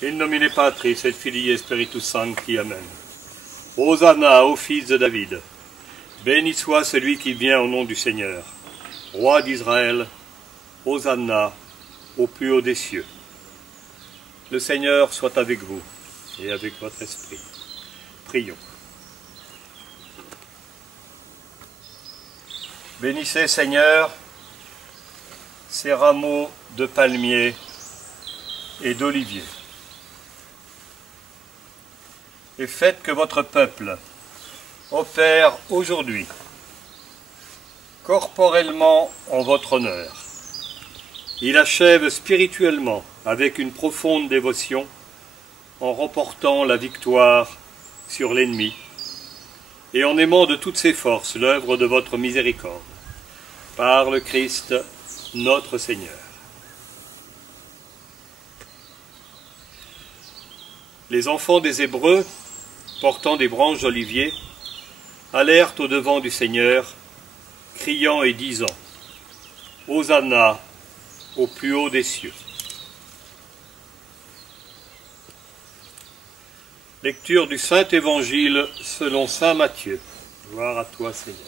In nomine Patris et Filii et Spiritus Sancti. Amen. Hosanna au fils de David. Béni soit celui qui vient au nom du Seigneur. Roi d'Israël, Hosanna au plus haut des cieux. Le Seigneur soit avec vous et avec votre esprit. Prions. Bénissez, Seigneur, ces rameaux de palmiers et d'oliviers. Et faites que votre peuple opère aujourd'hui, corporellement en votre honneur. Il achève spirituellement avec une profonde dévotion en remportant la victoire sur l'ennemi et en aimant de toutes ses forces l'œuvre de votre miséricorde. Par le Christ, notre Seigneur. Les enfants des Hébreux, portant des branches d'olivier, allèrent au-devant du Seigneur, criant et disant « Hosanna au plus haut des cieux ». Lecture du Saint-Évangile selon saint Matthieu. Gloire à toi, Seigneur.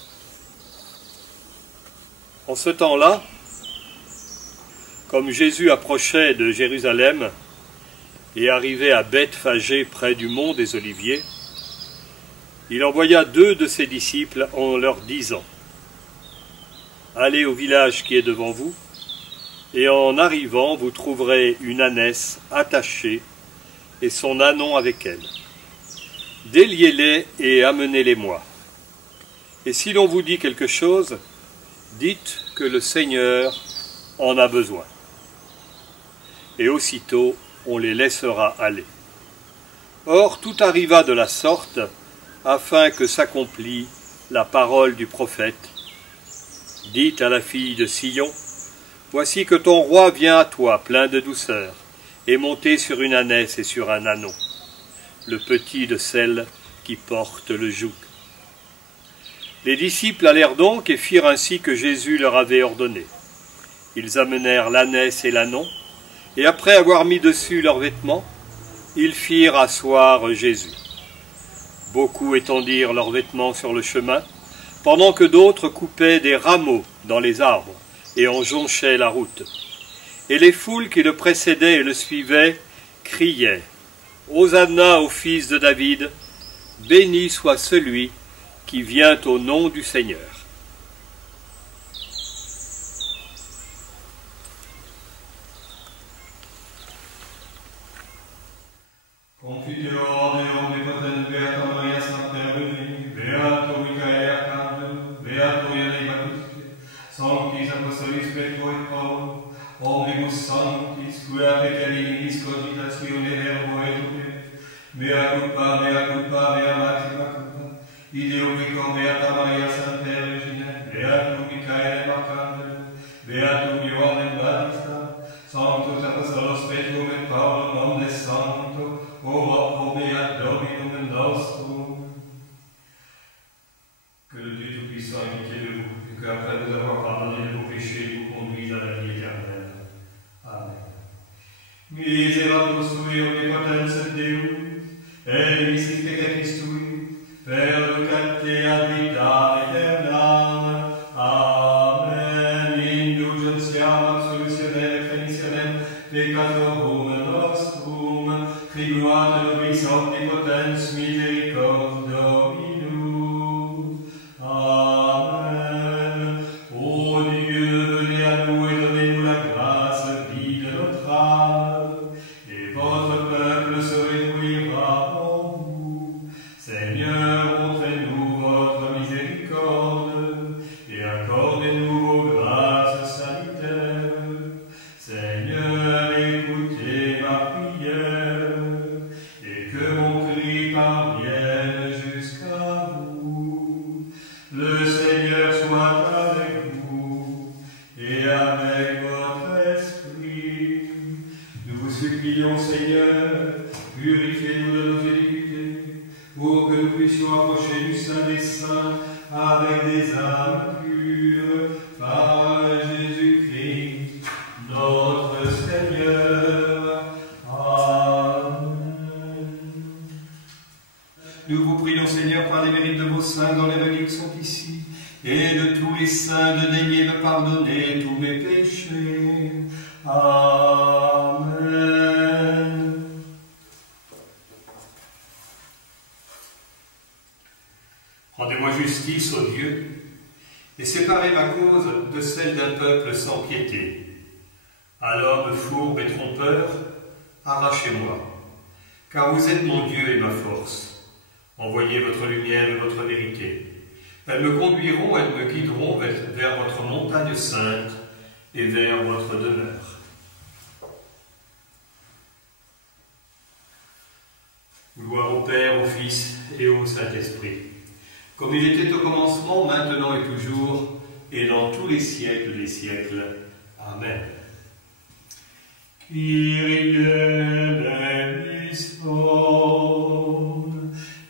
En ce temps-là, comme Jésus approchait de Jérusalem et arrivait à Bethphagée près du mont des Oliviers, il envoya 2 de ses disciples en leur disant « Allez au village qui est devant vous, et en arrivant vous trouverez une ânesse attachée et son ânon avec elle. Déliez-les et amenez-les-moi. Et si l'on vous dit quelque chose, dites que le Seigneur en a besoin. » Et aussitôt on les laissera aller. Or tout arriva de la sorte, afin que s'accomplît la parole du prophète. Dites à la fille de Sion, voici que ton roi vient à toi, plein de douceur, et monté sur une ânesse et sur un ânon, le petit de celle qui porte le joug. Les disciples allèrent donc et firent ainsi que Jésus leur avait ordonné. Ils amenèrent l'ânesse et l'ânon, et après avoir mis dessus leurs vêtements, ils firent asseoir Jésus. Beaucoup étendirent leurs vêtements sur le chemin, pendant que d'autres coupaient des rameaux dans les arbres et en jonchaient la route. Et les foules qui le précédaient et le suivaient criaient « Hosanna au fils de David, béni soit celui qui vient au nom du Seigneur. » Confiteor de omnipotens beata Maria Sancta Virgine, beato Michael Arcangelo, beato Ianei Baptiste, sanctis apostolis Petro et Paul, omnibus sanctis, quia peccarinis cogitatione verbo et tupe, mea culpa, mea maxima culpa, ideo quico beata Maria Sancta Virgine, beato Michael Arcangelo, beato Ioannem Baptista, sanctus apostolos Petro et Paul, omnes sancto, ora obeat Dominum nostrum. Que le Dieu Tout-Puissant ait pitié de vous, et qu'après vous avoir pardonné de vos péchés, vous conduise à la vie éternelle. Amen. Miseratus sui omnipotens Deus, emissis peccatis tui, perducate ad vitam aeternam. Amen. Indulgentiam absolutionem et remissionem peccatorum nostrum, tribuat nobis omnipotens misericors Dominus. Amen. Ô Dieu, venez à nous et donnez-nous la grâce, vie de notre âme, et votre peuple se réjouira en vous. Seigneur, montrez-nous votre miséricorde, et accordez-nous vos grâces salutaires. Seigneur, écoutez ma prière, et que mon cri parvienne jusqu'à vous. Le Seigneur soit avec vous, et avec votre esprit. Nous vous supplions, Seigneur, purifiez-nous de nos iniquités, pour que nous puissions approcher du Saint des Saints avec des âmes pures, par Jésus-Christ, notre Seigneur. Amen. saints dont les reliques sont ici, et de tous les saints de daigner me pardonner tous mes péchés. Amen. Rendez-moi justice, ô Dieu, et séparez ma cause de celle d'un peuple sans piété. À l'homme fourbe et trompeur, arrachez-moi, car vous êtes mon Dieu et ma force. Envoyez votre lumière et votre vérité. Elles me conduiront, elles me guideront vers votre montagne sainte et vers votre demeure. Gloire au Père, au Fils et au Saint-Esprit, comme il était au commencement, maintenant et toujours, et dans tous les siècles des siècles. Amen. Kyrie eleison,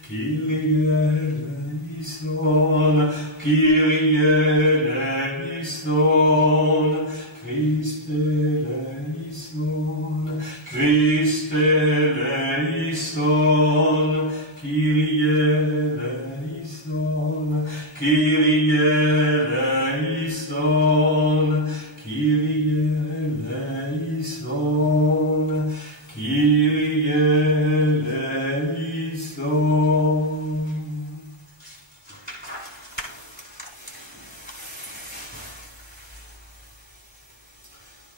Kyrie eleison, Kyrie eleison, Christe eleison, Christe eleison, Kyrie eleison, Kyrie eleison, Kyrie eleison, Kyrie eleison.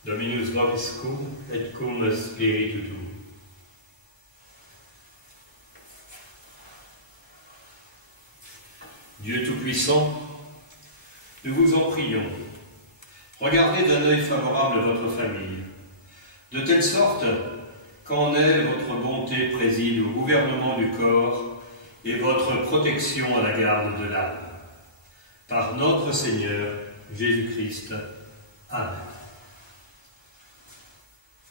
Dominus vobiscum et cum spiritu tuo. Dieu Tout-Puissant, nous vous en prions, regardez d'un œil favorable votre famille, de telle sorte qu'en elle votre bonté préside au gouvernement du corps et votre protection à la garde de l'âme. Par notre Seigneur Jésus-Christ. Amen.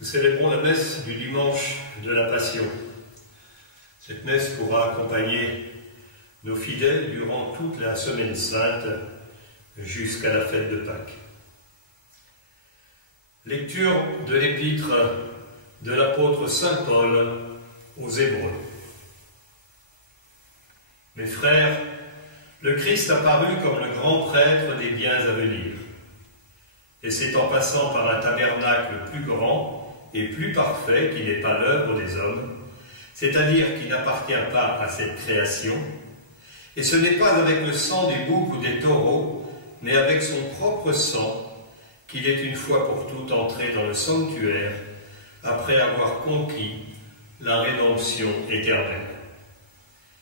Nous célébrons la messe du dimanche de la Passion. Cette messe pourra accompagner nos fidèles durant toute la Semaine Sainte jusqu'à la fête de Pâques. Lecture de l'épître de l'apôtre Saint Paul aux Hébreux. Mes frères, le Christ apparut comme le grand prêtre des biens à venir. Et c'est en passant par un tabernacle plus grand et plus parfait qui n'est pas l'œuvre des hommes, c'est-à-dire qui n'appartient pas à cette création, et ce n'est pas avec le sang des boucs ou des taureaux, mais avec son propre sang, qu'il est une fois pour toutes entré dans le sanctuaire, après avoir conquis la rédemption éternelle.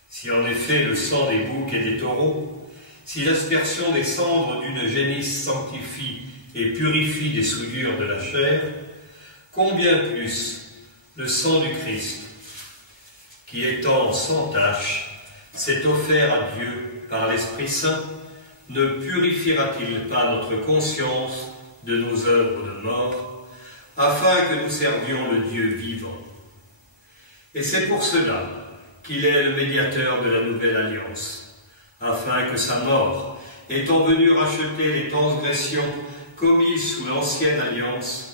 Si en effet le sang des boucs et des taureaux, si l'aspersion des cendres d'une génisse sanctifie et purifie des souillures de la chair, combien plus le sang du Christ, qui étant sans tache, s'est offert à Dieu par l'Esprit Saint, ne purifiera-t-il pas notre conscience de nos œuvres de mort, afin que nous servions le Dieu vivant? Et c'est pour cela qu'il est le médiateur de la nouvelle alliance, afin que sa mort, étant venue racheter les transgressions commises sous l'ancienne alliance,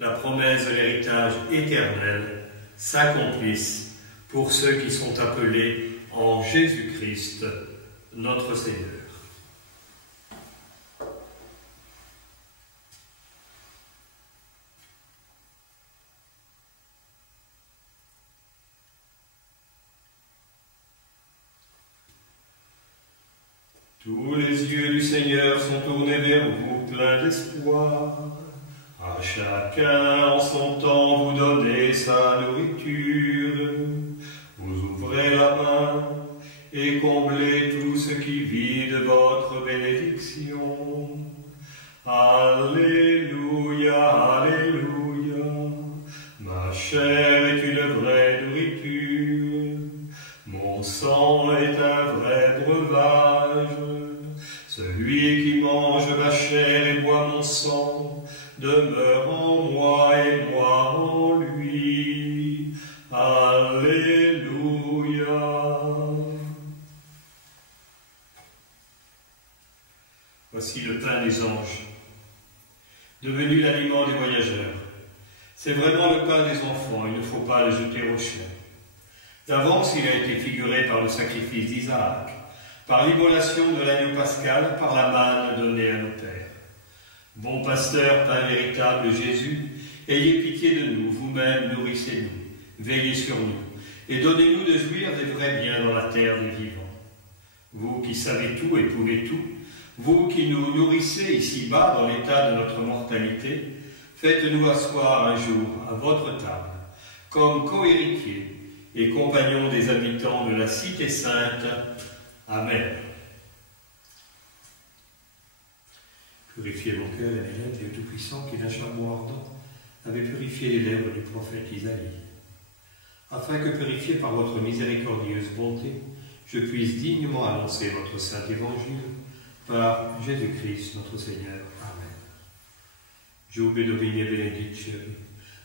la promesse de l'héritage éternel s'accomplisse pour ceux qui sont appelés en Jésus-Christ, notre Seigneur. Tous les yeux du Seigneur sont tournés vers vous, pleins d'espoir. À chacun en son temps vous donnez sa nourriture. Vous ouvrez la main et comblez tout ce qui vit de votre bénédiction. Alléluia, alléluia. Ma chair est une vraie nourriture. Mon sang est un vrai breuvage. Celui qui mange ma chair et boit mon sang demeure en moi et moi en lui. Alléluia. Voici le pain des anges, devenu l'aliment des voyageurs. C'est vraiment le pain des enfants, il ne faut pas le jeter au chien. D'avance, il a été figuré par le sacrifice d'Isaac, par l'immolation de l'agneau pascal, par la manne donnée à nos pères. Bon pasteur, pain véritable Jésus, ayez pitié de nous, vous-même nourrissez-nous, veillez sur nous, et donnez-nous de jouir des vrais biens dans la terre des vivants. Vous qui savez tout et pouvez tout, vous qui nous nourrissez ici-bas dans l'état de notre mortalité, faites-nous asseoir un jour à votre table, comme co-héritiers et compagnons des habitants de la Cité Sainte. Amen. Purifiez mon cœur, et mes lèvres, Dieu Tout-Puissant, qui d'un charbon ardent avait purifié les lèvres du prophète Isaïe, afin que, purifié par votre miséricordieuse bonté, je puisse dignement annoncer votre saint évangile par Jésus-Christ notre Seigneur. Amen. Jube Domine benedicere,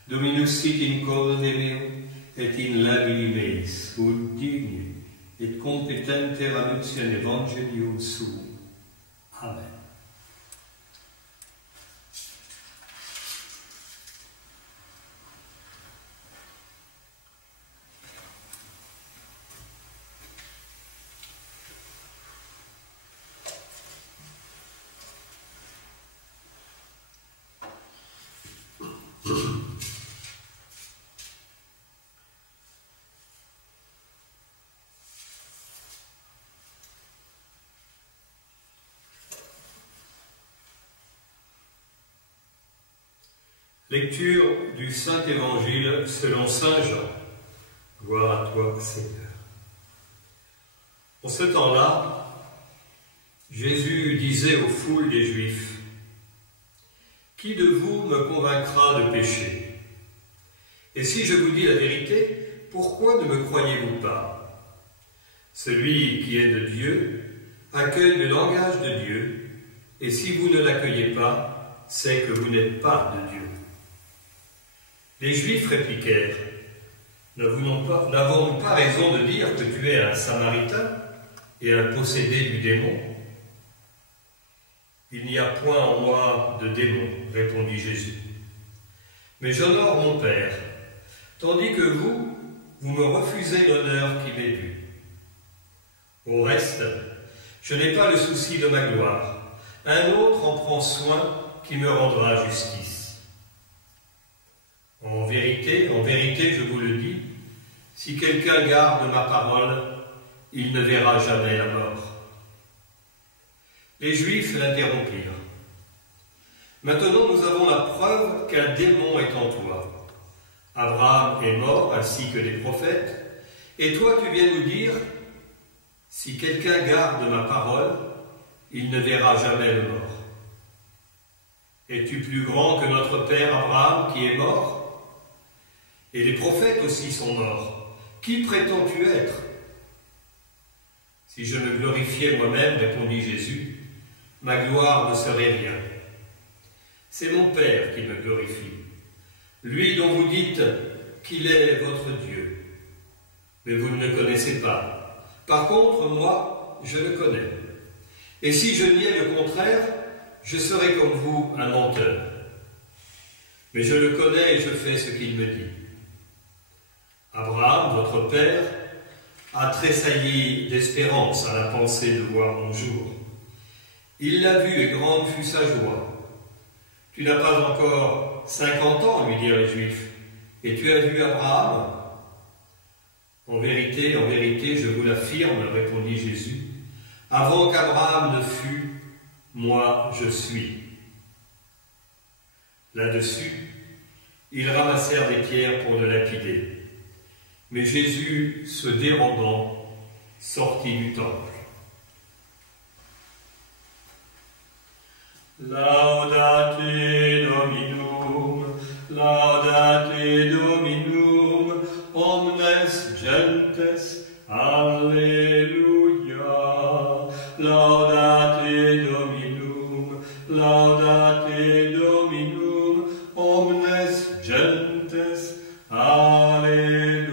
Dominus sit in corde meo, et in labili meis, ut digne, et competente annuntiam evangelium suum. Amen. Lecture du Saint-Évangile selon Saint Jean. Gloire à toi, Seigneur. En ce temps-là, Jésus disait aux foules des Juifs, « Qui de vous me convaincra de péché? Et si je vous dis la vérité, pourquoi ne me croyez-vous pas? Celui qui est de Dieu accueille le langage de Dieu, et si vous ne l'accueillez pas, c'est que vous n'êtes pas de Dieu. » Les Juifs répliquèrent, « N'avons-nous pas raison de dire que tu es un Samaritain et un possédé du démon ?» « Il n'y a point en moi de démon, répondit Jésus. Mais j'honore mon Père, tandis que vous me refusez l'honneur qui m'est dû. Au reste, je n'ai pas le souci de ma gloire. Un autre en prend soin qui me rendra justice. En vérité, je vous le dis, si quelqu'un garde ma parole, il ne verra jamais la mort. » Les Juifs l'interrompirent. « Maintenant, nous avons la preuve qu'un démon est en toi. Abraham est mort, ainsi que les prophètes, et toi tu viens nous dire, si quelqu'un garde ma parole, il ne verra jamais le mort. Es-tu plus grand que notre père Abraham qui est mort? Et les prophètes aussi sont morts. Qui prétends-tu être? Si je me glorifiais moi-même, répondit Jésus, ma gloire ne serait rien. C'est mon Père qui me glorifie, lui dont vous dites qu'il est votre Dieu. Mais vous ne le connaissez pas. Par contre, moi, je le connais. Et si je niais le contraire, je serais comme vous, un menteur. Mais je le connais et je fais ce qu'il me dit. Abraham, votre père, a tressailli d'espérance à la pensée de voir mon jour. Il l'a vu et grande fut sa joie. Tu n'as pas encore 50 ans, lui dirent les Juifs, et tu as vu Abraham? En vérité, je vous l'affirme, répondit Jésus, avant qu'Abraham ne fût, moi je suis. Là-dessus, ils ramassèrent des pierres pour le lapider. Mais Jésus, se dérobant, sortit du temple. Laudate Dominum, omnes gentes, Alleluia. Laudate Dominum, omnes gentes, Alleluia.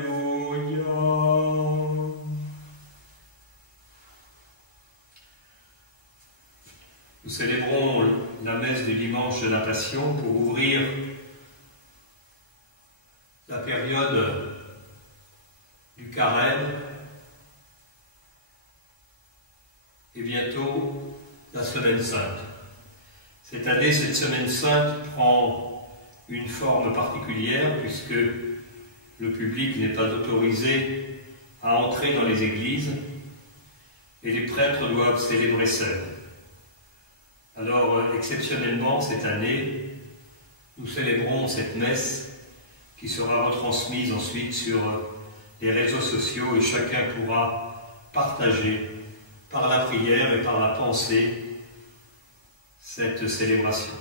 Nous célébrons la messe du dimanche de la Passion pour ouvrir la période du carême bientôt la Semaine Sainte. Cette année, cette Semaine Sainte prend une forme particulière puisque le public n'est pas autorisé à entrer dans les églises et les prêtres doivent célébrer seuls. Alors, exceptionnellement, cette année, nous célébrons cette messe qui sera retransmise ensuite sur les réseaux sociaux et chacun pourra partager par la prière et par la pensée cette célébration.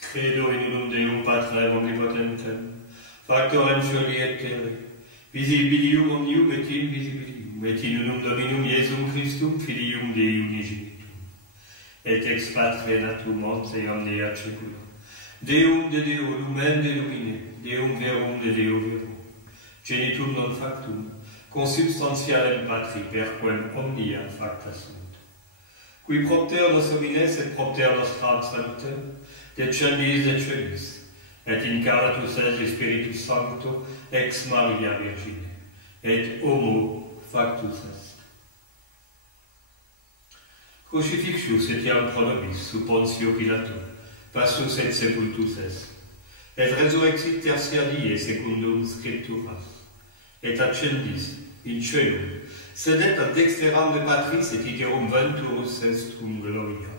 Credo in unum Deum Patrem omnipotentem, factorem soli et terre, visibilium omnium et invisibilium, et in unum Dominum Iesum Christum, Filium Dei unigenitum, et ex Patre natum ante omnia secula. Deum de Deo, lumen de lumine, Deum verum de Deo verum, genitum non factum, consubstantialem Patri, per quem omnia facta sunt. Qui propter nos homines et propter nostram salutem, descendis de celis, et incarnatus est Spiritus Sancto, ex Maria Virgine, et homo factus est. Crucifixus etiam pro nobis, sub Pontio Pilato, passus et sepultus est, et resurrexit tertia die secundum Scripturas, et ascendis in caelum, sedet ad dexteram de Patris et iterum venturus est cum gloria.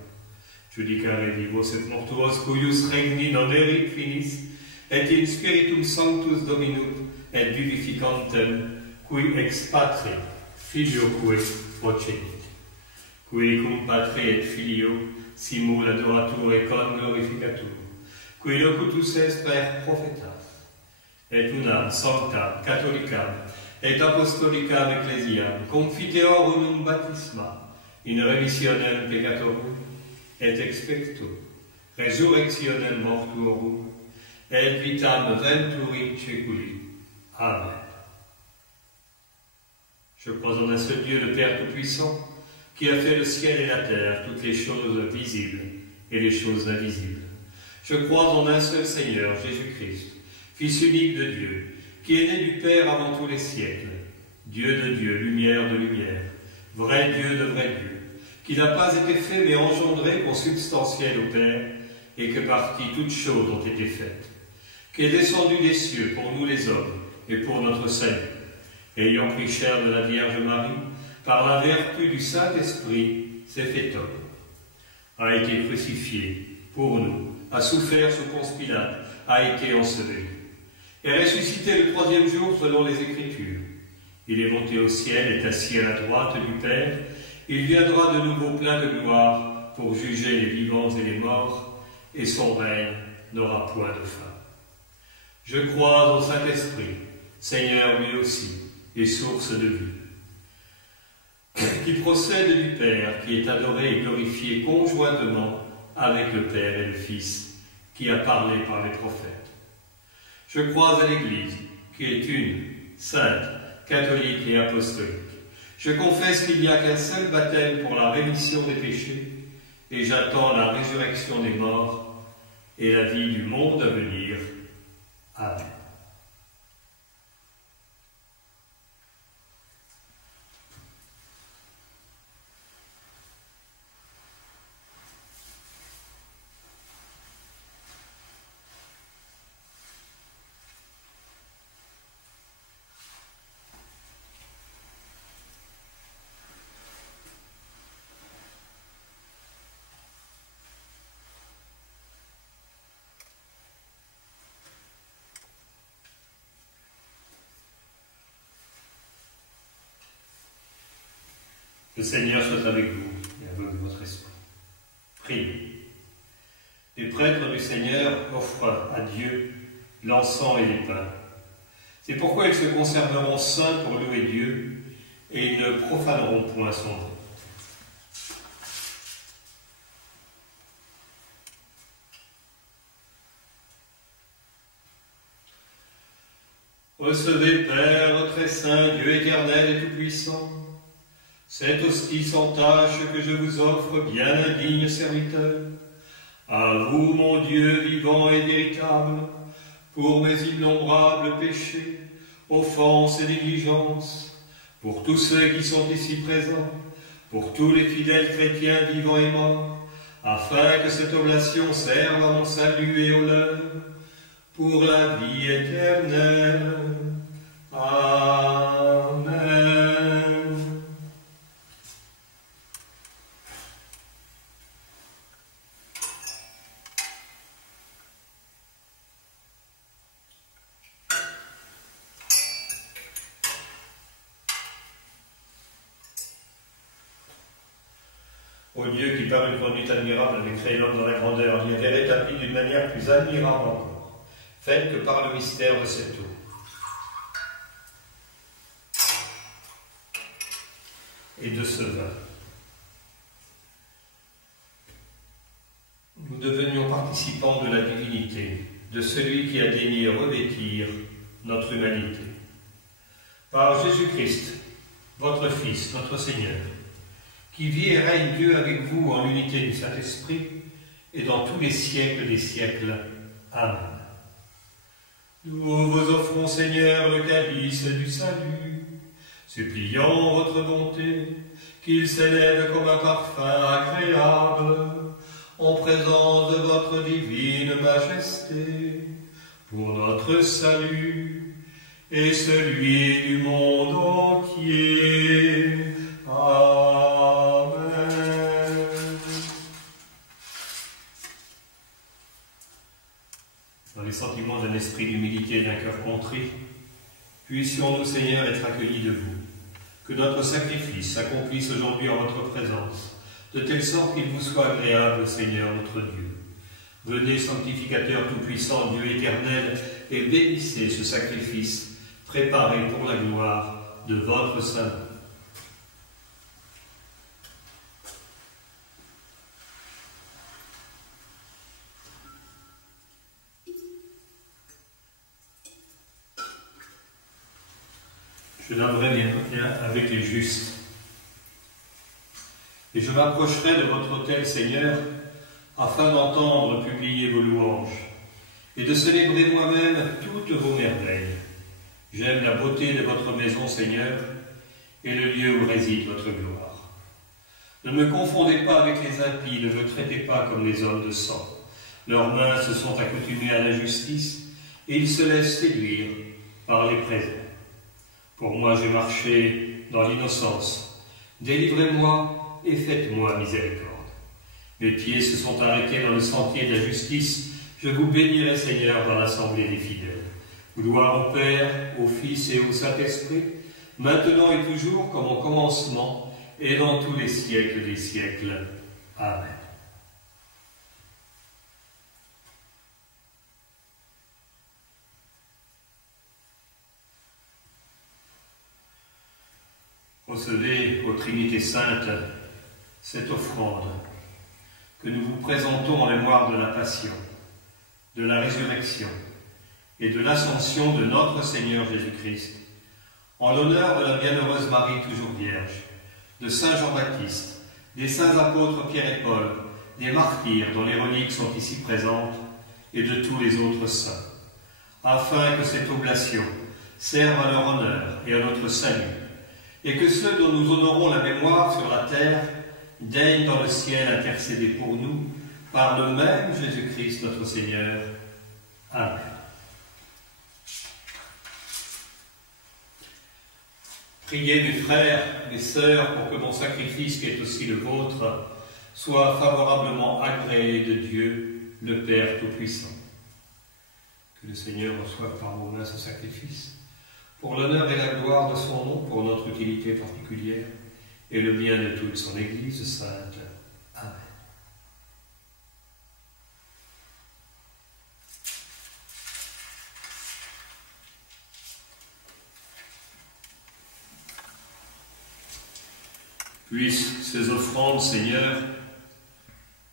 Judicare vivos et mortuos, cuius regni non erit finis, et in Spiritum Sanctus Dominum, et vivificantem, qui ex Patre filioque procenit. Qui cum Patre et Filio simul adoratur et conglorificatur, qui locutus est per prophetas, et unam sanctam catholicam, et apostolicam ecclesiam, confiteor unum baptisma, in remissionem peccatorum, et expecto resurrectionem mortuorum, et vitam venturi seculi. Amen. Je crois en un seul Dieu, le Père Tout-Puissant, qui a fait le ciel et la terre, toutes les choses visibles et les choses invisibles. Je crois en un seul Seigneur, Jésus-Christ, Fils unique de Dieu, qui est né du Père avant tous les siècles, Dieu de Dieu, lumière de lumière, vrai Dieu de vrai Dieu, qui n'a pas été fait mais engendré, consubstantiel au Père, et que par qui toutes choses ont été faites, qui est descendu des cieux pour nous les hommes et pour notre salut, ayant pris chair de la Vierge Marie, par la vertu du Saint-Esprit, s'est fait homme, a été crucifié pour nous, a souffert sous Ponce Pilate, a été enseveli, est ressuscité le troisième jour selon les Écritures. Il est monté au ciel, est assis à la droite du Père. Il viendra de nouveau plein de gloire pour juger les vivants et les morts, et son règne n'aura point de fin. Je crois au Saint-Esprit, Seigneur lui aussi, et source de vie, qui procède du Père, qui est adoré et glorifié conjointement avec le Père et le Fils, qui a parlé par les prophètes. Je crois à l'Église, qui est une, sainte, catholique et apostolique. Je confesse qu'il n'y a qu'un seul baptême pour la rémission des péchés, et j'attends la résurrection des morts et la vie du monde à venir. Amen. Le Seigneur soit avec vous et avec votre esprit. Priez. Les prêtres du Seigneur offrent à Dieu l'encens et les pains. C'est pourquoi ils se conserveront saints pour louer Dieu et ils ne profaneront point son nom. Recevez, Père, très saint, Dieu éternel et tout-puissant, Cette hostie sans tache que je vous offre, bien indigne serviteur, à vous, mon Dieu vivant et véritable, pour mes innombrables péchés, offenses et négligences, pour tous ceux qui sont ici présents, pour tous les fidèles chrétiens vivants et morts, afin que cette oblation serve à mon salut et au leur, pour la vie éternelle. Amen. Ô Dieu qui, par une conduite admirable, avait créé l'homme dans la grandeur, l'y avait rétabli d'une manière plus admirable encore. Faites que par le mystère de cette eau, et de ce vin, nous devenions participants de la divinité, de celui qui a daigné revêtir notre humanité. Par Jésus-Christ, votre Fils, notre Seigneur, qui vit et règne Dieu avec vous en l'unité du Saint-Esprit, et dans tous les siècles des siècles. Amen. Nous vous offrons, Seigneur, le calice du salut, suppliant votre bonté, qu'il s'élève comme un parfum agréable, en présence de votre divine majesté, pour notre salut et celui du monde entier. Amen. Dans les sentiments d'un esprit d'humilité et d'un cœur contrit, puissions-nous, Seigneur, être accueillis de vous, que notre sacrifice s'accomplisse aujourd'hui en votre présence, de telle sorte qu'il vous soit agréable, Seigneur, notre Dieu. Venez, sanctificateur tout-puissant, Dieu éternel, et bénissez ce sacrifice préparé pour la gloire de votre Saint. Je laverai mes mains avec les justes, et je m'approcherai de votre autel, Seigneur, afin d'entendre publier vos louanges, et de célébrer moi-même toutes vos merveilles. J'aime la beauté de votre maison, Seigneur, et le lieu où réside votre gloire. Ne me confondez pas avec les impies, ne me traitez pas comme les hommes de sang. Leurs mains se sont accoutumées à la justice, et ils se laissent séduire par les présents. Pour moi, j'ai marché dans l'innocence. Délivrez-moi et faites-moi miséricorde. Mes pieds se sont arrêtés dans le sentier de la justice. Je vous bénirai, Seigneur, dans l'assemblée des fidèles. Gloire au Père, au Fils et au Saint-Esprit, maintenant et toujours, comme au commencement, et dans tous les siècles des siècles. Amen. Recevez, ô Trinité Sainte, cette offrande que nous vous présentons en mémoire de la Passion, de la Résurrection et de l'Ascension de notre Seigneur Jésus-Christ, en l'honneur de la Bienheureuse Marie toujours Vierge, de Saint Jean-Baptiste, des saints apôtres Pierre et Paul, des martyrs dont les reliques sont ici présentes, et de tous les autres saints, afin que cette oblation serve à leur honneur et à notre salut, et que ceux dont nous honorons la mémoire sur la terre daignent dans le ciel intercéder pour nous par le même Jésus-Christ notre Seigneur. Amen. Priez mes frères, mes sœurs, pour que mon sacrifice, qui est aussi le vôtre, soit favorablement agréé de Dieu, le Père Tout-Puissant. Que le Seigneur reçoive par vos mains ce sacrifice, pour l'honneur et la gloire de son nom, pour notre utilité particulière, et le bien de toute son Église sainte. Amen. Puissent ces offrandes, Seigneur,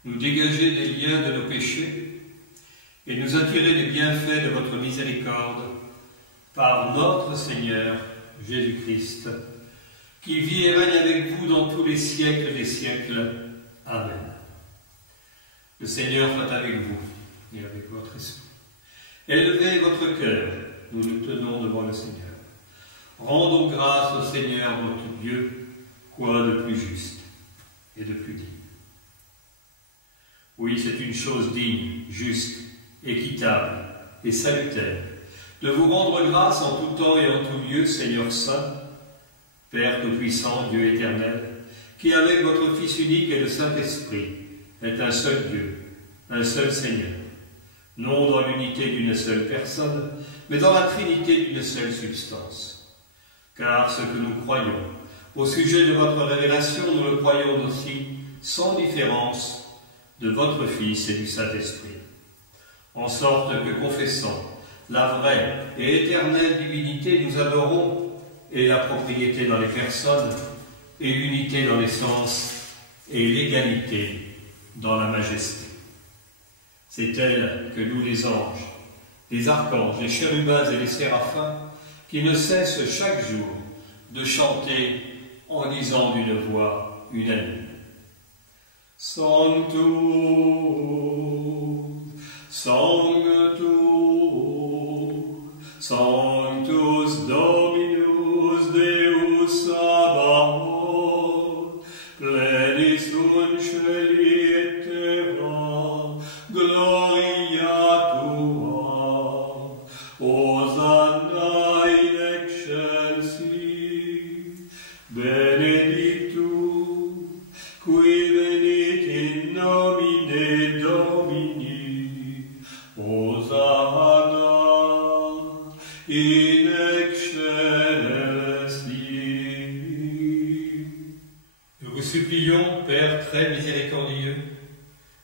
nous dégager des liens de nos péchés et nous attirer les bienfaits de votre miséricorde par notre Seigneur Jésus-Christ, qui vit et règne avec vous dans tous les siècles des siècles. Amen. Le Seigneur soit avec vous et avec votre esprit. Élevez votre cœur, nous nous tenons devant le Seigneur. Rendons grâce au Seigneur notre Dieu, quoi de plus juste et de plus digne. Oui, c'est une chose digne, juste, équitable et salutaire, de vous rendre grâce en tout temps et en tout lieu, Seigneur Saint, Père Tout-Puissant, Dieu éternel, qui avec votre Fils unique et le Saint-Esprit est un seul Dieu, un seul Seigneur, non dans l'unité d'une seule personne, mais dans la Trinité d'une seule substance. Car ce que nous croyons au sujet de votre révélation, nous le croyons aussi sans différence de votre Fils et du Saint-Esprit, en sorte que, confessant la vraie et éternelle divinité, nous adorons et la propriété dans les personnes, et l'unité dans l'essence, et l'égalité dans la majesté. C'est elle que nous, les anges, les archanges, les chérubins et les séraphins, qui ne cessent chaque jour de chanter en disant d'une voix unanime. Sanctus, Sanctus, Sanctus Dominus Deus Sabaoth, plenis in caeli et terra, gloria tua, Hosanna in excelsis, benedictus, qui venit in nomine Domini, Hosanna in excelsis. Nous vous supplions, Père très miséricordieux,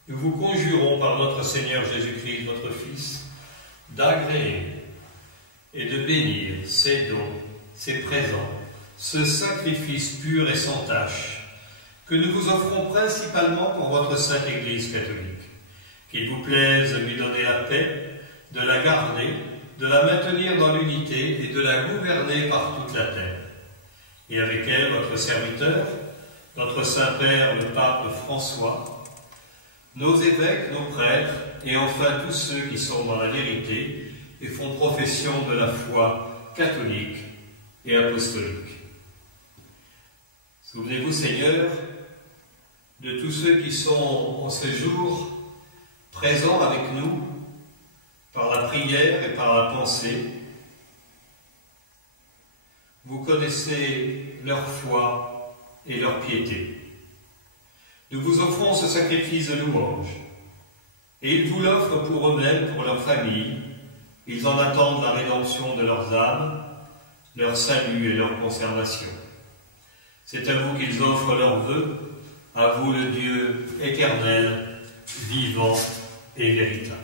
nous vous conjurons par notre Seigneur Jésus-Christ, votre Fils, d'agréer et de bénir ces dons, ces présents, ce sacrifice pur et sans tache, que nous vous offrons principalement pour votre Sainte Église catholique. Qu'il vous plaise de lui donner la paix, de la garder, de la maintenir dans l'unité et de la gouverner par toute la terre. Et avec elle, votre serviteur, notre Saint-Père, le Pape François, nos évêques, nos prêtres, et enfin tous ceux qui sont dans la vérité et font profession de la foi catholique et apostolique. Souvenez-vous, Seigneur, de tous ceux qui sont en ce jour présents avec nous par la prière et par la pensée. Vous connaissez leur foi et leur piété. Nous vous offrons ce sacrifice de louange, et ils vous l'offrent pour eux-mêmes, pour leur famille. Ils en attendent la rédemption de leurs âmes, leur salut et leur conservation. C'est à vous qu'ils offrent leurs vœux, à vous le Dieu éternel, vivant et véritable.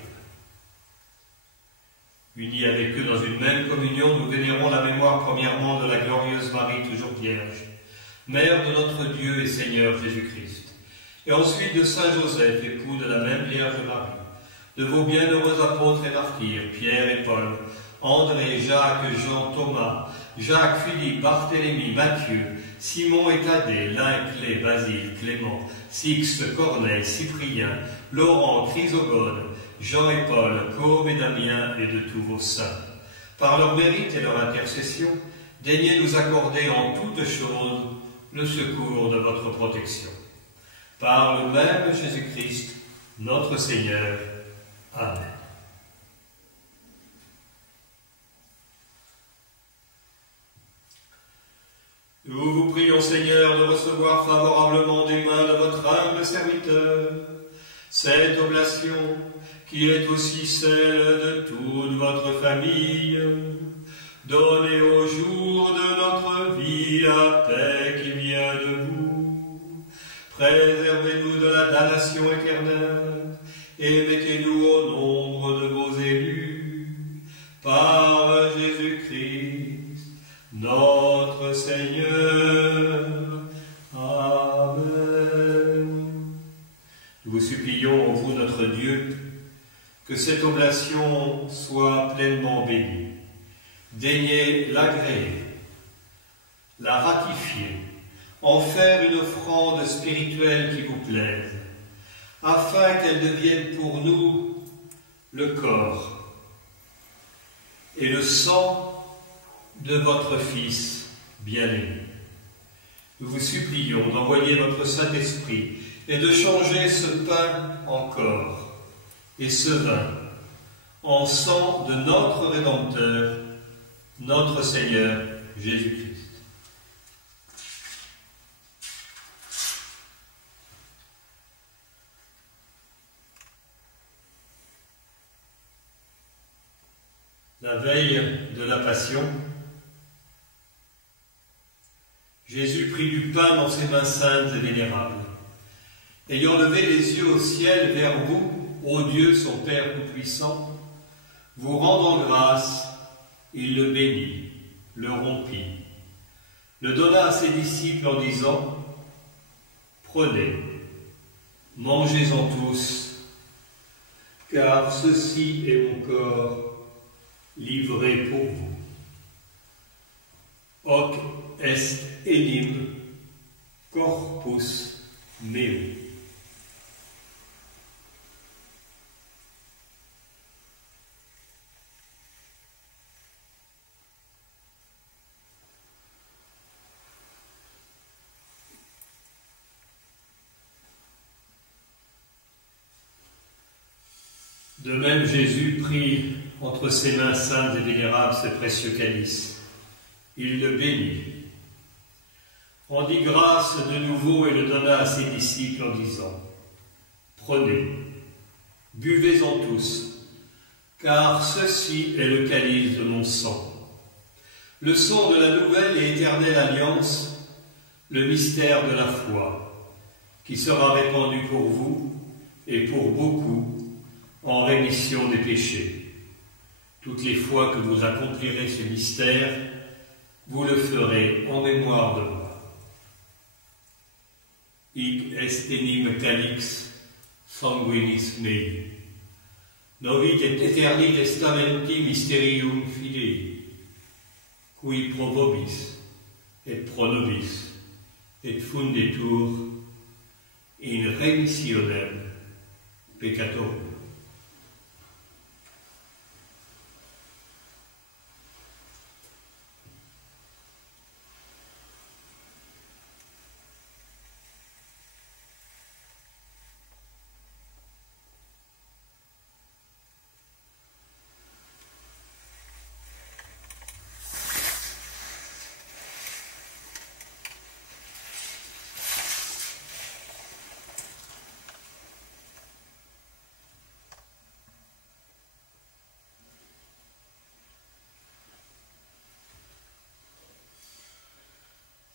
Unis avec eux dans une même communion, nous vénérons la mémoire premièrement de la glorieuse Marie, toujours vierge, Mère de notre Dieu et Seigneur Jésus-Christ, et ensuite de Saint Joseph, époux de la même Vierge Marie, de vos bienheureux apôtres et martyrs, Pierre et Paul, André, Jacques, Jean, Thomas, Jacques, Philippe, Barthélemy, Matthieu, Simon et Thaddée, Lin, Basile, Clément, Sixte, Corneille, Cyprien, Laurent, Chrysogone, Jean et Paul, Côme et Damien et de tous vos saints. Par leur mérite et leur intercession, daignez nous accorder en toutes choses le secours de votre protection. Par le même Jésus-Christ, notre Seigneur. Amen. Nous vous prions, Seigneur, de recevoir favorablement des mains de votre humble serviteur cette oblation qui est aussi celle de toute votre famille. Donnez au jour de notre vie la paix qui vient de vous. Préservez-nous de la damnation éternelle et mettez-nous au nombre de vos élus. Par Jésus-Christ, notre Seigneur. Amen. Nous vous supplions, ô vous notre Dieu, que cette oblation soit pleinement bénie. Daignez l'agréer. la ratifier, en faire une offrande spirituelle qui vous plaise, afin qu'elle devienne pour nous le corps et le sang de votre Fils bien-aimé. Nous vous supplions d'envoyer votre Saint-Esprit et de changer ce pain en corps et ce vin en sang de notre Rédempteur, notre Seigneur Jésus-Christ. La veille de la Passion, Jésus prit du pain dans ses mains saintes et vénérables. Ayant levé les yeux au ciel vers vous, ô Dieu, son Père Tout-Puissant, vous rendant grâce, il le bénit, le rompit, le donna à ses disciples en disant, « Prenez, mangez-en tous, car ceci est mon corps livré pour vous. Hoc est enim corpus meum. » De même, Jésus prit entre ses mains saintes et vénérables ce précieux calice. Il le bénit, rendit grâce de nouveau et le donna à ses disciples en disant, « Prenez, buvez-en tous, car ceci est le calice de mon sang, le sang de la nouvelle et éternelle alliance, le mystère de la foi, qui sera répandu pour vous et pour beaucoup, en rémission des péchés. Toutes les fois que vous accomplirez ce mystère, vous le ferez en mémoire de moi. Hic est enim calix sanguinis mei, novit et eterni testamenti mysterium fidei, qui pro vobis et pro nobis et fundetur in remissionem peccatorum.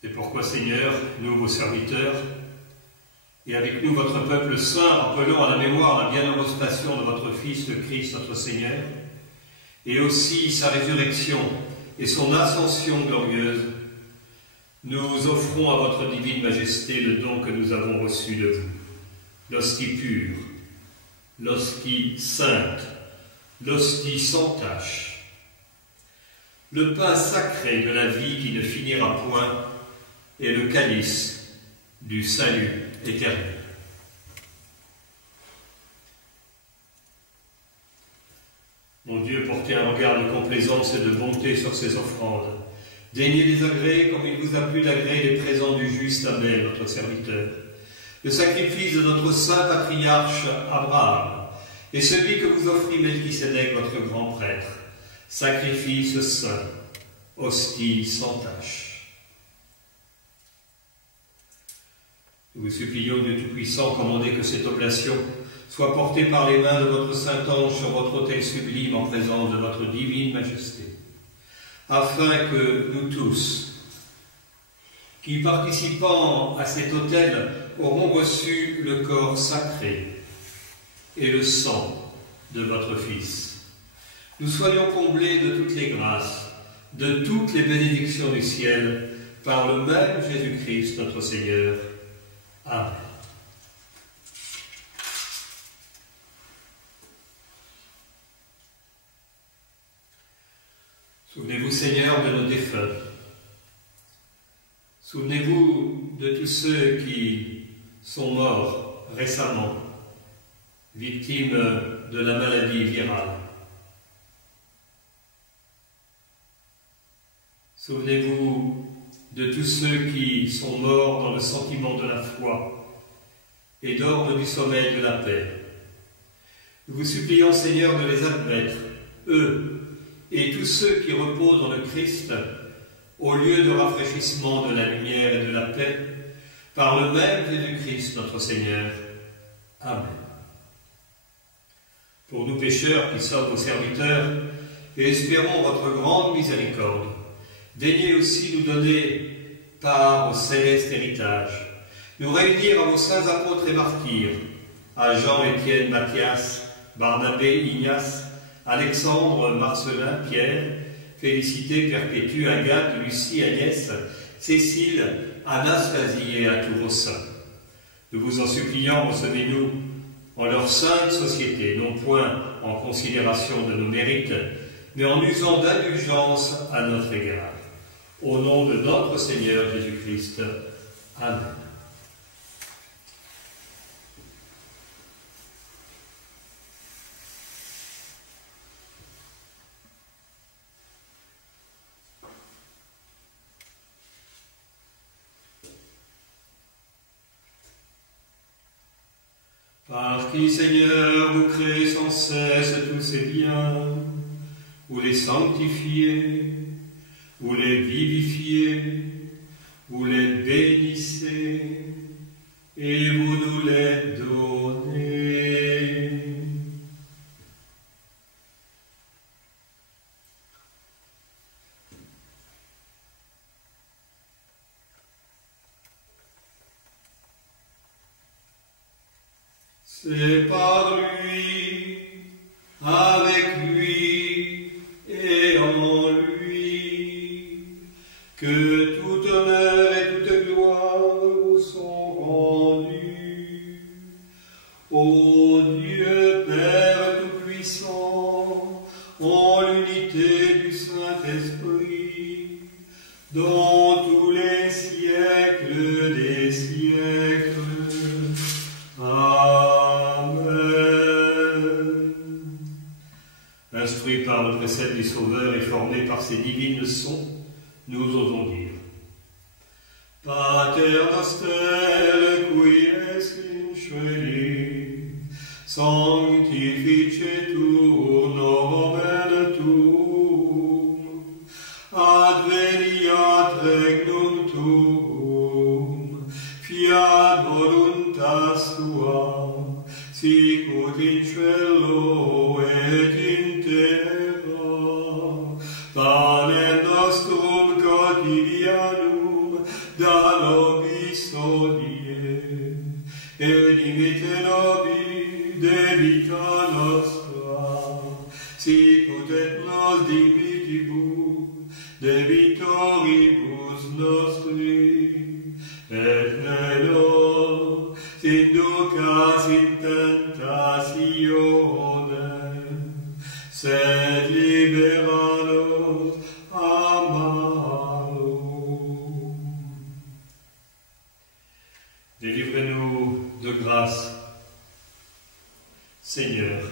C'est pourquoi, Seigneur, nous, vos serviteurs, et avec nous votre peuple saint, rappelant à la mémoire la bienheureuse passion de votre Fils, le Christ, notre Seigneur, et aussi sa résurrection et son ascension glorieuse, nous offrons à votre divine majesté le don que nous avons reçu de vous, l'hostie pure, l'hostie sainte, l'hostie sans tache, le pain sacré de la vie qui ne finira point, et le calice du salut éternel. Mon Dieu, portez un regard de complaisance et de bonté sur ces offrandes. Daignez les agréer comme il vous a plu d'agréer les présents du juste Abel, notre serviteur, le sacrifice de notre saint patriarche Abraham, et celui que vous offrit Melchisédek, votre grand prêtre, sacrifice saint, hostie sans tache. Nous vous supplions, Dieu Tout-Puissant, commandez que cette oblation soit portée par les mains de votre Saint-Ange sur votre autel sublime en présence de votre divine majesté, afin que nous tous, qui participant à cet autel auront reçu le corps sacré et le sang de votre Fils, nous soyons comblés de toutes les grâces, de toutes les bénédictions du ciel, par le même Jésus-Christ, notre Seigneur. Amen. Souvenez-vous, Seigneur, de nos défunts, Souvenez-vous de tous ceux qui sont morts récemment, victimes de la maladie virale. Souvenez-vous de tous ceux qui sont morts dans le sentiment de la foi et dorment du sommeil de la paix. Nous vous supplions, Seigneur, de les admettre, eux et tous ceux qui reposent dans le Christ, au lieu de rafraîchissement de la lumière et de la paix, par le même Jésus-Christ, notre Seigneur. Amen. Pour nous pécheurs qui sommes vos serviteurs et espérons votre grande miséricorde, daignez aussi nous donner part au céleste héritage, nous réunir à vos saints apôtres et martyrs, à Jean, Étienne, Matthias, Barnabé, Ignace, Alexandre, Marcelin, Pierre, Félicité, Perpétue, Agathe, Lucie, Agnès, Cécile, Anastasie et à tous vos saints. Nous vous en supplions, recevez-nous en leur sainte société, non point en considération de nos mérites, mais en usant d'indulgence à notre égard. Au nom de notre Seigneur Jésus-Christ. Amen. Par qui, Seigneur, vous créez sans cesse tous ces biens, vous les sanctifiez, vous les vivifiez, vous les bénissez, et vous nous les donnez. C'est par lui, avec lui et en lui que tout honneur et toute gloire vous sont rendus. Ô Dieu Père Tout-Puissant, en l'unité du Saint-Esprit, dans tous les siècles des siècles. Instruits par le précepte du Sauveur et formés par ses divines leçons, nous osons dire: Pater noster, qui es in cieli, sanctificetur nomen tuum, adveniat regnum tuum, fiat voluntas tua, sicut in cielo et in terra. Panem nostrum quotidianum da nobis hodie, et dimitte nobis debita nostra, sicut et nos dimittimus debitoribus nostri, et ne nos inducas in tentationem, sed libera nos a malo. Délivrez-nous de grâce, Seigneur,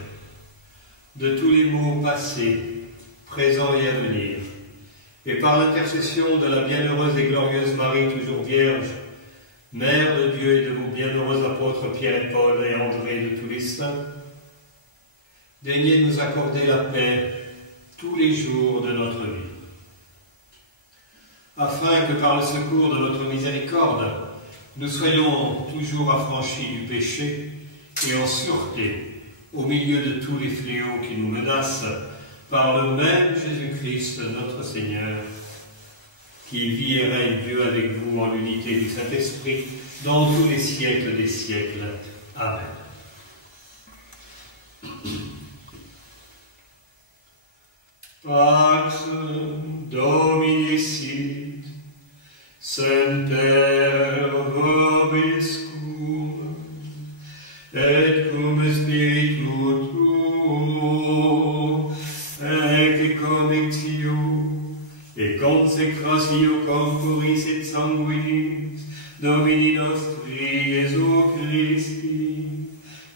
de tous les maux passés, présents et à venir, et par l'intercession de la bienheureuse et glorieuse Marie, toujours Vierge, Mère de Dieu et de vos bienheureux apôtres Pierre et Paul et André et de tous les saints, daignez nous accorder la paix tous les jours de notre vie, afin que par le secours de notre miséricorde, nous soyons toujours affranchis du péché et en sûreté au milieu de tous les fléaux qui nous menacent, par le même Jésus-Christ, notre Seigneur, qui vit et règne Dieu avec vous en l'unité du Saint-Esprit, dans tous les siècles des siècles. Amen. Pax Domini sit, semper vobiscum, et cum spiritu tuo, et convictio, et consecratio corporis et sanguinis Domini nostri Iesu Christi,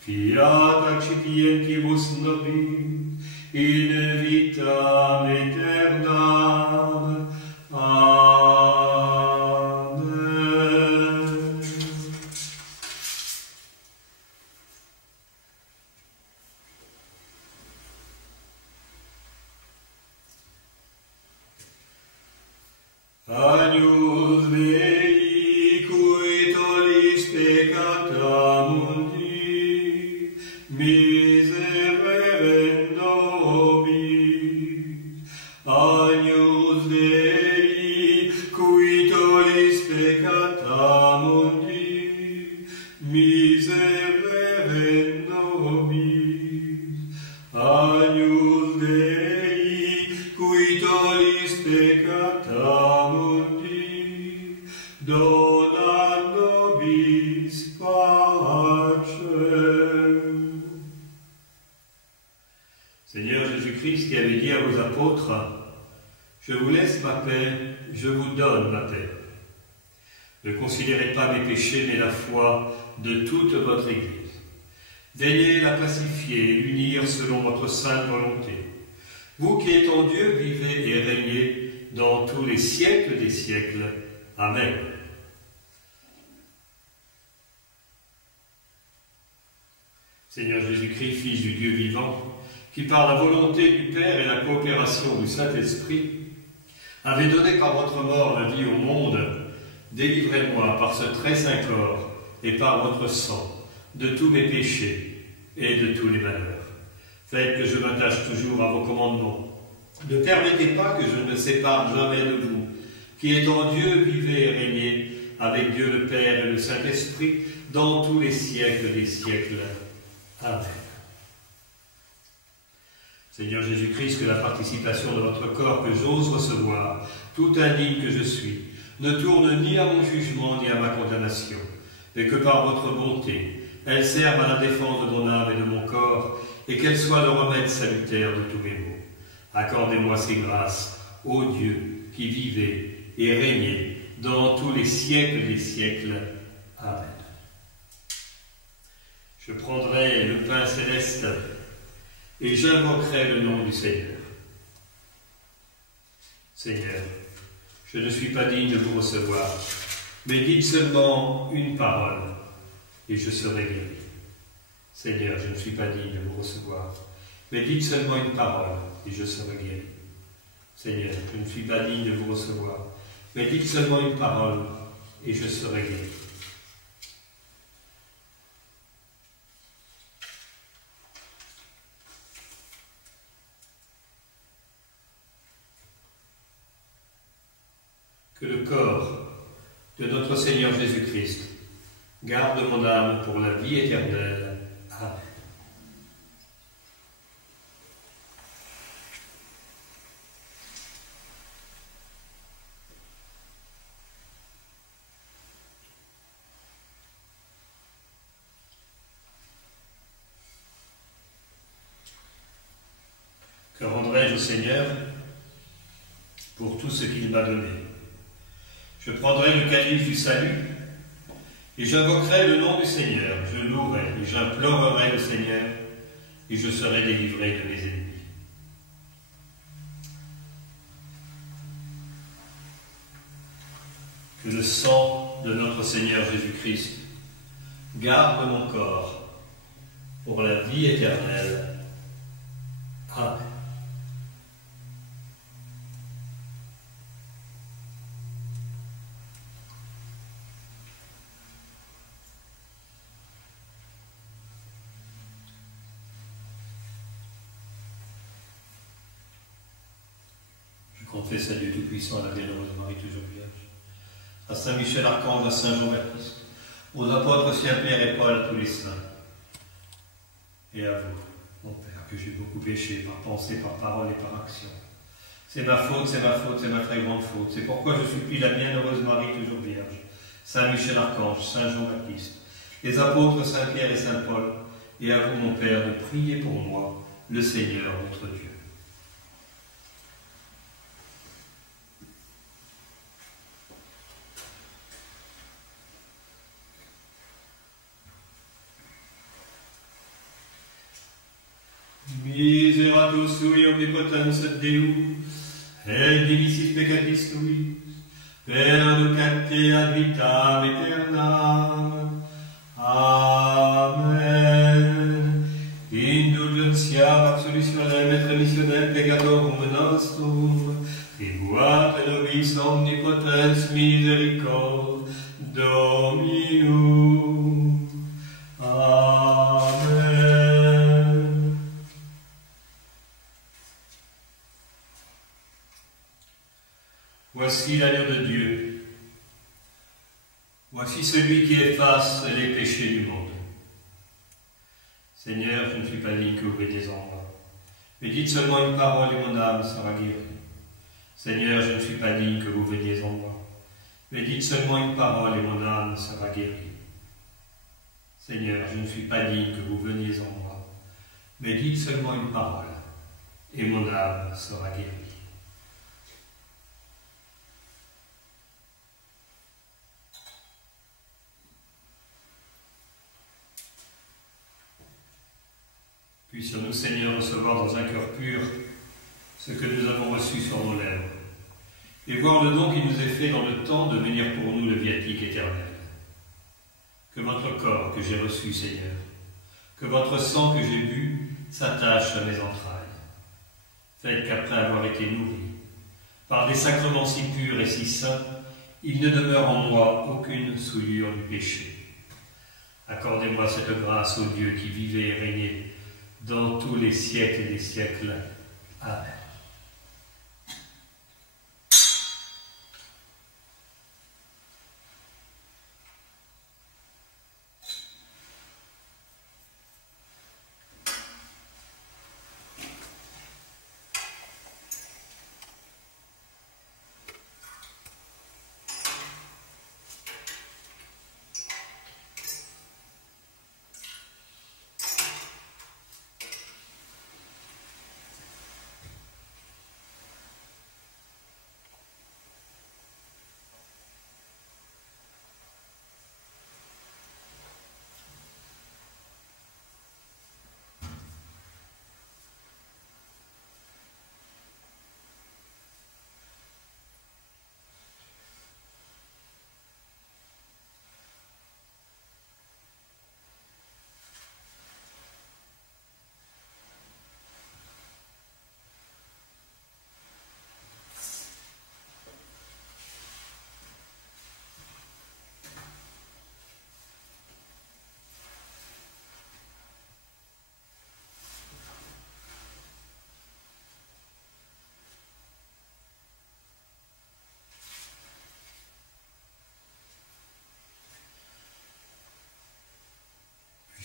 fiat accipientibus nobis, in vitam aeternam. Amen. Agnus Dei, cui tollis peccata mundi, miserere nobis. Agnus Dei, cui tollis peccata mundi, miserere nobis. Agnus Dei, cui tollis peccata mundi, dona nobis pacem. Seigneur Jésus-Christ, qui avait dit à vos apôtres, « Je vous laisse ma paix, je vous donne ma paix. Ne considérez pas mes péchés, mais la foi de toute votre Église. Veuillez la pacifier et l'unir selon votre sainte volonté. Vous qui êtes en Dieu, vivez et régnez dans tous les siècles des siècles. Amen. » Seigneur Jésus-Christ, Fils du Dieu vivant, qui par la volonté du Père et la coopération du Saint-Esprit, avez donné par votre mort la vie au monde, délivrez-moi par ce très saint corps et par votre sang de tous mes péchés et de tous les malheurs. Faites que je m'attache toujours à vos commandements. Ne permettez pas que je ne me sépare jamais de vous, qui êtes en Dieu, vivez et régnez avec Dieu le Père et le Saint-Esprit dans tous les siècles des siècles. Amen. Seigneur Jésus-Christ, que la participation de votre corps que j'ose recevoir, tout indigne que je suis, ne tourne ni à mon jugement ni à ma condamnation, mais que par votre bonté, elle serve à la défense de mon âme et de mon corps, et qu'elle soit le remède salutaire de tous mes maux. Accordez-moi ces grâces, ô Dieu, qui vivez et régnez dans tous les siècles des siècles. Amen. Je prendrai le pain céleste et j'invoquerai le nom du Seigneur. Seigneur, je ne suis pas digne de vous recevoir, mais dites seulement une parole et je serai guéri. Seigneur, je ne suis pas digne de vous recevoir, mais dites seulement une parole et je serai guéri. Seigneur, je ne suis pas digne de vous recevoir, mais dites seulement une parole et je serai guéri. Que le corps de notre Seigneur Jésus-Christ garde mon âme pour la vie éternelle. Amen. Que rendrai-je au Seigneur pour tout ce qu'il m'a donné? Je prendrai le calice du salut et j'invoquerai le nom du Seigneur. Je louerai et j'implorerai le Seigneur et je serai délivré de mes ennemis. Que le sang de notre Seigneur Jésus-Christ garde mon corps pour la vie éternelle. Amen. Confesse à Dieu Tout-Puissant, à la Bienheureuse Marie, toujours Vierge, à Saint Michel Archange, à Saint Jean-Baptiste, aux apôtres Saint-Pierre et Paul, à tous les saints, et à vous, mon Père, que j'ai beaucoup péché par pensée, par parole et par action. C'est ma faute, c'est ma faute, c'est ma très grande faute. C'est pourquoi je supplie la Bienheureuse Marie, toujours Vierge, Saint Michel Archange, Saint Jean-Baptiste, les apôtres Saint-Pierre et Saint-Paul, et à vous, mon Père, de prier pour moi, le Seigneur, notre Dieu. beatus sui omnipotens Deus, et divisis peccatis tuis, perducate ad vitam aeternam. Amen. Indulgentiam absolutionem et remissionem peccatorum nostrum, tribuat nobis omnipotens misericorde Dominum. Amen. Voici l'agneau de Dieu. Voici celui qui efface les péchés du monde. Seigneur, je ne suis pas digne que vous veniez en moi, mais dites seulement une parole et mon âme sera guérie. Seigneur, je ne suis pas digne que vous veniez en moi, mais dites seulement une parole et mon âme sera guérie. Seigneur, je ne suis pas digne que vous veniez en moi, mais dites seulement une parole et mon âme sera guérie. Puissions-nous, Seigneur, recevoir dans un cœur pur ce que nous avons reçu sur nos lèvres, et voir le don qui nous est fait dans le temps de venir pour nous le viatique éternel. Que votre corps que j'ai reçu, Seigneur, que votre sang que j'ai bu s'attache à mes entrailles. Faites qu'après avoir été nourri par des sacrements si purs et si saints, il ne demeure en moi aucune souillure du péché. Accordez-moi cette grâce au Dieu qui vivait et régnait dans tous les siècles des siècles. Amen.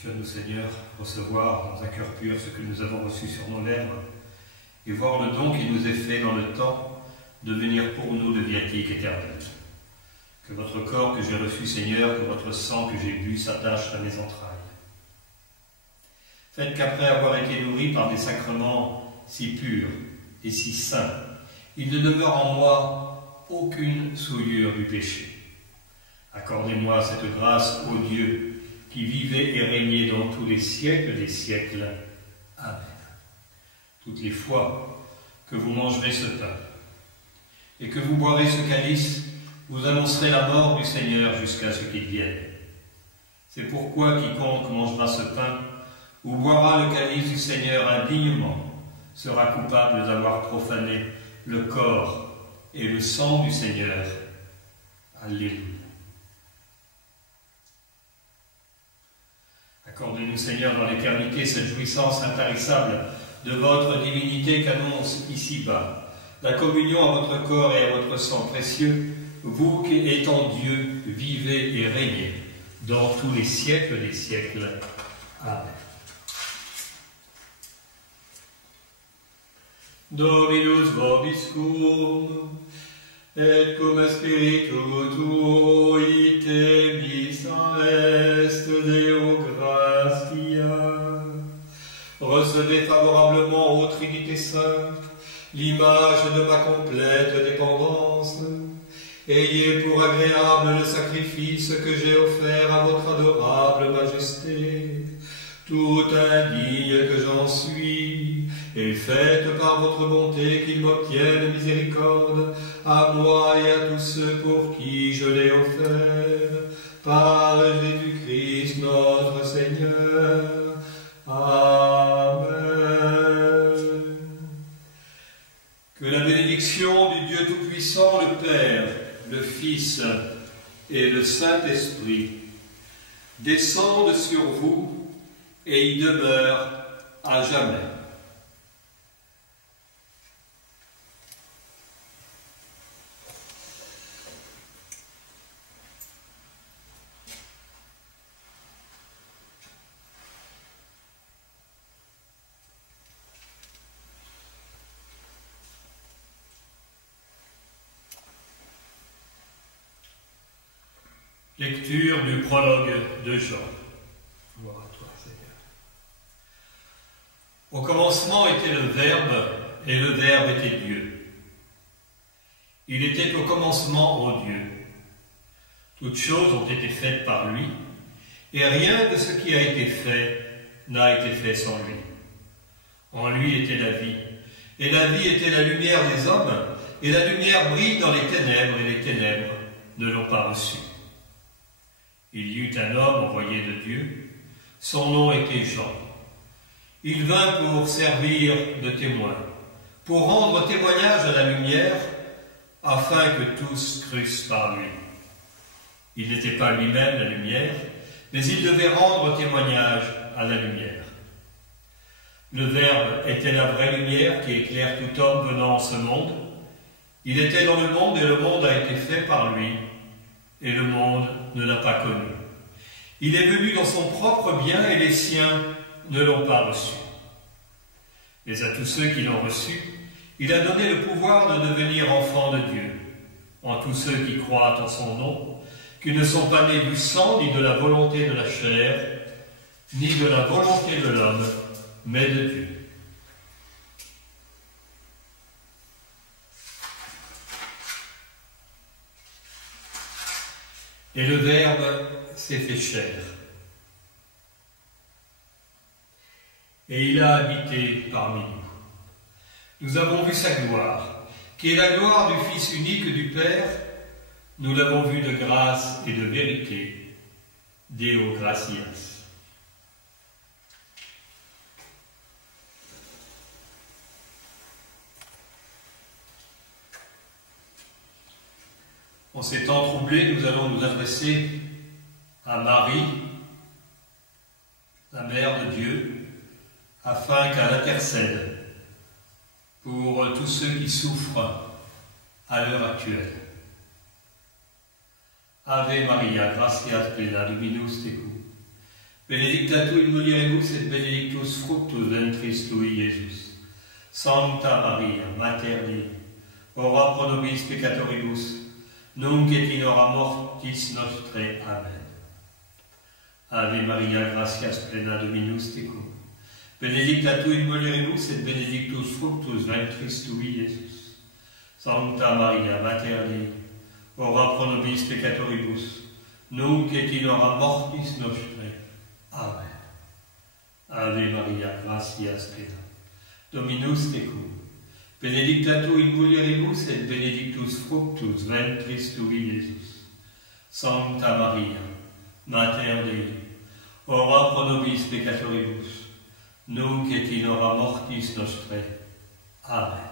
Puissions-nous, Seigneur, recevoir dans un cœur pur ce que nous avons reçu sur nos lèvres, et voir le don qui nous est fait dans le temps de venir pour nous le viatique éternel. Que votre corps que j'ai reçu, Seigneur, que votre sang que j'ai bu s'attache à mes entrailles. Faites qu'après avoir été nourri par des sacrements si purs et si saints, il ne demeure en moi aucune souillure du péché. Accordez-moi cette grâce, ô Dieu, qui vivait et régnait dans tous les siècles des siècles. Amen. Toutes les fois que vous mangerez ce pain et que vous boirez ce calice, vous annoncerez la mort du Seigneur jusqu'à ce qu'il vienne. C'est pourquoi quiconque mangera ce pain ou boira le calice du Seigneur indignement sera coupable d'avoir profané le corps et le sang du Seigneur. Alléluia. Accordez-nous, Seigneur, dans l'éternité, cette jouissance intarissable de votre divinité qu'annonce ici-bas la communion à votre corps et à votre sang précieux, vous qui, étant Dieu, vivez et régnez dans tous les siècles des siècles. Amen. Dominus vobiscum, et cum spiritu tuo ite missa est Deo gratia. Recevez favorablement, ô Trinité Sainte, l'image de ma complète dépendance. Ayez pour agréable le sacrifice que j'ai offert à votre adorable majesté, tout indigne que j'en suis, et faites par votre bonté qu'il m'obtienne miséricorde, à moi et à tous ceux pour qui je l'ai offert, par Jésus-Christ notre Seigneur. Amen. Que la bénédiction du Dieu Tout-Puissant, le Père, le Fils et le Saint-Esprit descende sur vous et y demeure à jamais. Lecture du prologue de Jean. Gloire à toi, Seigneur. Au commencement était le Verbe, et le Verbe était Dieu. Il était au commencement au Dieu. Toutes choses ont été faites par lui, et rien de ce qui a été fait n'a été fait sans lui. En lui était la vie, et la vie était la lumière des hommes, et la lumière brille dans les ténèbres, et les ténèbres ne l'ont pas reçue. Il y eut un homme envoyé de Dieu, son nom était Jean. Il vint pour servir de témoin, pour rendre témoignage à la lumière, afin que tous crussent par lui. Il n'était pas lui-même la lumière, mais il devait rendre témoignage à la lumière. Le Verbe était la vraie lumière qui éclaire tout homme venant en ce monde. Il était dans le monde et le monde a été fait par lui, et le monde ne l'a pas connu. Il est venu dans son propre bien et les siens ne l'ont pas reçu. Mais à tous ceux qui l'ont reçu, il a donné le pouvoir de devenir enfants de Dieu, en tous ceux qui croient en son nom, qui ne sont pas nés du sang, ni de la volonté de la chair, ni de la volonté de l'homme, mais de Dieu. Et le Verbe s'est fait chair. Et il a habité parmi nous. Nous avons vu sa gloire, qui est la gloire du Fils unique du Père. Nous l'avons vu de grâce et de vérité. Deo gratias. En ces temps troublés, nous allons nous adresser à Marie, la Mère de Dieu, afin qu'elle intercède pour tous ceux qui souffrent à l'heure actuelle. Ave Maria, gratias plena, Dominus tecum, benedicta tu in mulieribus et benedictus fructus ventris tui, Iesus. Sancta Maria, Mater Dei, ora pro nobis peccatoribus, nunc et in hora mortis nostrae. Amen. Ave Maria, gratias plena, Dominus tecum, benedicta tu in mulieribus et benedictus fructus ventris tui, Iesus. Sancta Maria, Mater Dei, ora pro nobis peccatoribus, nunc et in hora mortis nostrae. Amen. Ave Maria, gratias plena, Dominus tecum, benedicta tu in mulieribus et benedictus fructus ventris tui, Iesus. Sancta Maria, Mater Dei, ora pro nobis peccatoribus, nunc et in hora mortis nostrae. Amen.